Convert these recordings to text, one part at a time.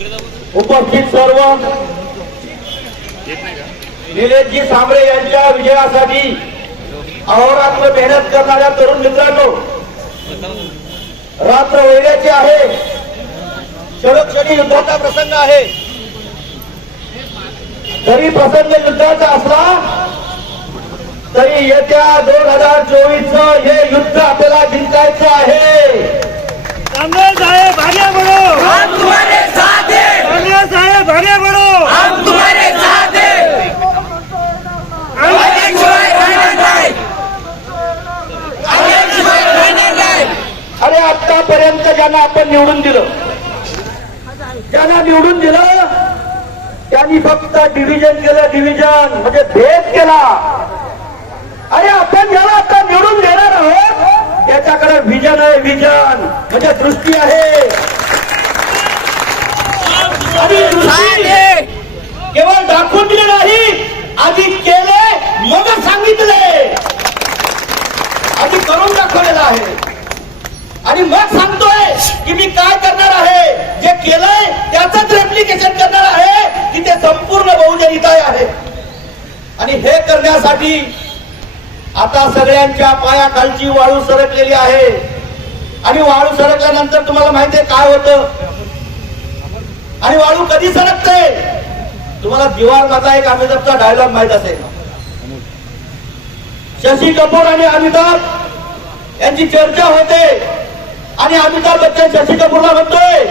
उपस्थित सर्व निलेशजी सांबरे यांच्या विजयासाठी अहोरात्र मेहनत करणाऱ्या तरुण मित्रांनो रात्र वैऱ्याची आहे. क्षणक्षणी युद्धाचा प्रसंग आहे. जरी प्रसंग युद्धाचा असला तरी येत्या दोन हजार चोवीस हे युद्ध आपल्याला जिंकायचं आहे. ज्यांना आपण निवडून दिलं ज्यांना निवडून दिलं त्यांनी फक्त डिव्हिजन केलं डिव्हिजन म्हणजे भेद केला. अरे आपण ज्याला आता निवडून देणार आहोत त्याच्याकडे विजन आहे विजन म्हणजे दृष्टी आहे. केवळ दाखवून दिले नाही आधी केले मग सांगितले. आधी करून दाखवलेलं आहे. आणि मग की मी काय करणार आहे? जे केलंय त्याच रेप्लिकेशन करणार आहे की ते संपूर्ण बहुजन हिताय आहे. आणि हे करण्यासाठी आता सगळ्यांच्या पायाखालची वाळू सरकलेली आहे. आणि वाळू सरकल्यानंतर तुम्हाला माहिती आहे काय होतं? आणि वाळू कधी सरकते? तुम्हाला दिवार माझा एक अमिताभचा डायलॉग माहीत असेल. शशी कपूर आणि अमिताभ यांची चर्चा होते. आणि अमिताभ बच्चन शशी कपूरला म्हणतोय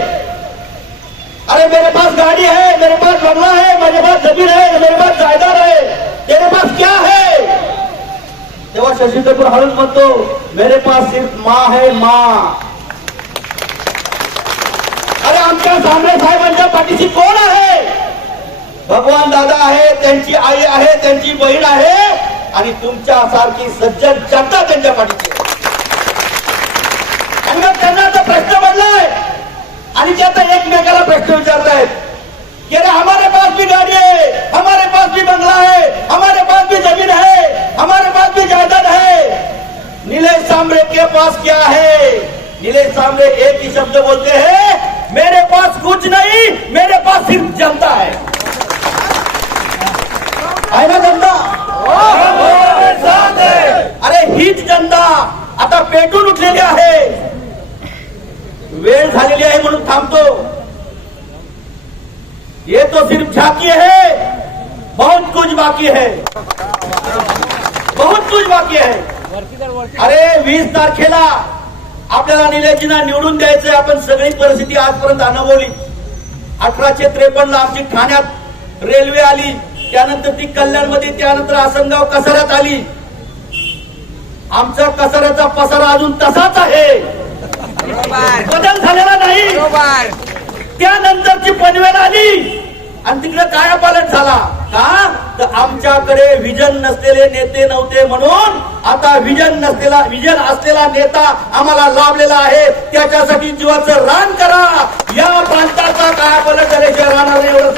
अरे मेरे पास गाड़ी है मेरे पास बंगला है मेरे पास जमीन है मेरे पास जायदाद है तेरे पास क्या है? तेव्हा शशी कपूर हळूच म्हणतो मेरे पास सिर्फ माँ है माँ. अरे आमच्या सामने साहेबांच्या पाठीशी कोण आहे? भगवान दादा आहे त्यांची आई आहे त्यांची बहीण आहे आणि तुमच्या सारखी सज्जन जनता त्यांच्या पाठीची आणि ते आता एकमेकाला प्रश्न विचारतायत की अरे हमारे पास भी गाड़ी है हमारे पास भी बंगला है हमारे पास भी ज़मीन है हमारे पास भी जायदाद है। नीलेश सांबरे के पास क्या है? नीलेश सांबरे एक ही शब्द बोलते हैं मेरे पास कुछ नहीं मेरे पास सिर्फ़ जनता है। आहे ना जनता? अरे हीच जनता आता पेटून म्हणून थांबतो. ये तो सिर्फ झाकी है बहुत कुछ बाकी है। बहुत कुछ बाकी है। अरे वीस तारखेला आपल्याला निलेजीना निवडून द्यायचंय. आपण सगळी परिस्थिती आजपर्यंत अनुभवली. अठराशे त्रेपन्न ला आमची ठाण्यात रेल्वे आली. त्यानंतर ती कल्याणमध्ये त्यानंतर आसनगाव कसाऱ्यात आली. आमचा कसाऱ्याचा पसारा अजून तसाच आहे. बदल झालेला त्यानंतरची पनवेल आली. आणि तिकडे कायापालट झाला. का? तर आमच्याकडे विजन नसलेले नेते नव्हते म्हणून आता विजन नसलेला विजन असलेला नेता आम्हाला लाभलेला आहे. त्याच्यासाठी जीवाचं रान करा. या प्रांताचा कायापालट झाल्याशिवाय राहणार नाही एवढं